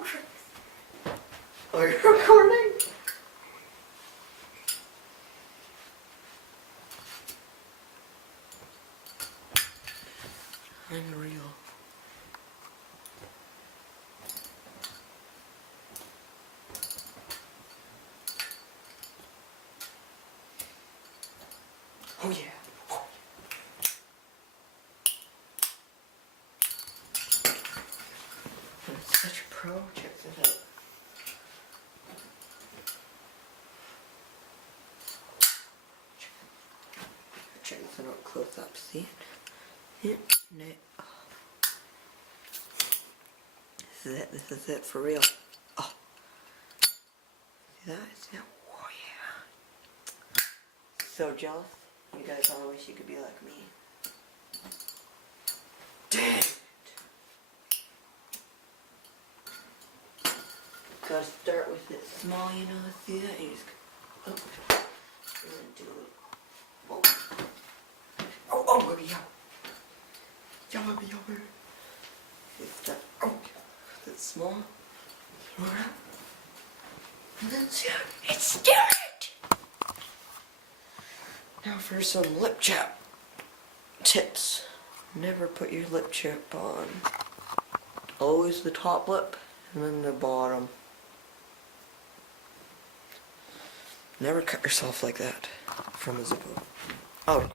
Oh, Chris. Are you recording? Unreal. Oh yeah. I'm such a pro. Check this out. Check this out close up. See it? Yeah. No. This is it. This is it for real. Oh. See that? See that? Oh yeah. So jealous. You guys all wish you could be like me. Damn it. Gotta start with it small, you know. See that? You just go. Oh. And then do it. Oh. Oh, baby, yo. Yo, baby, yo, baby. It's that. Oh. It's small. Throw it out. And then see how it's it. Now for some lip chap tips. Never put your lip chap on. Always the top lip and then the bottom. Never cut yourself like that from a zippo. Oh.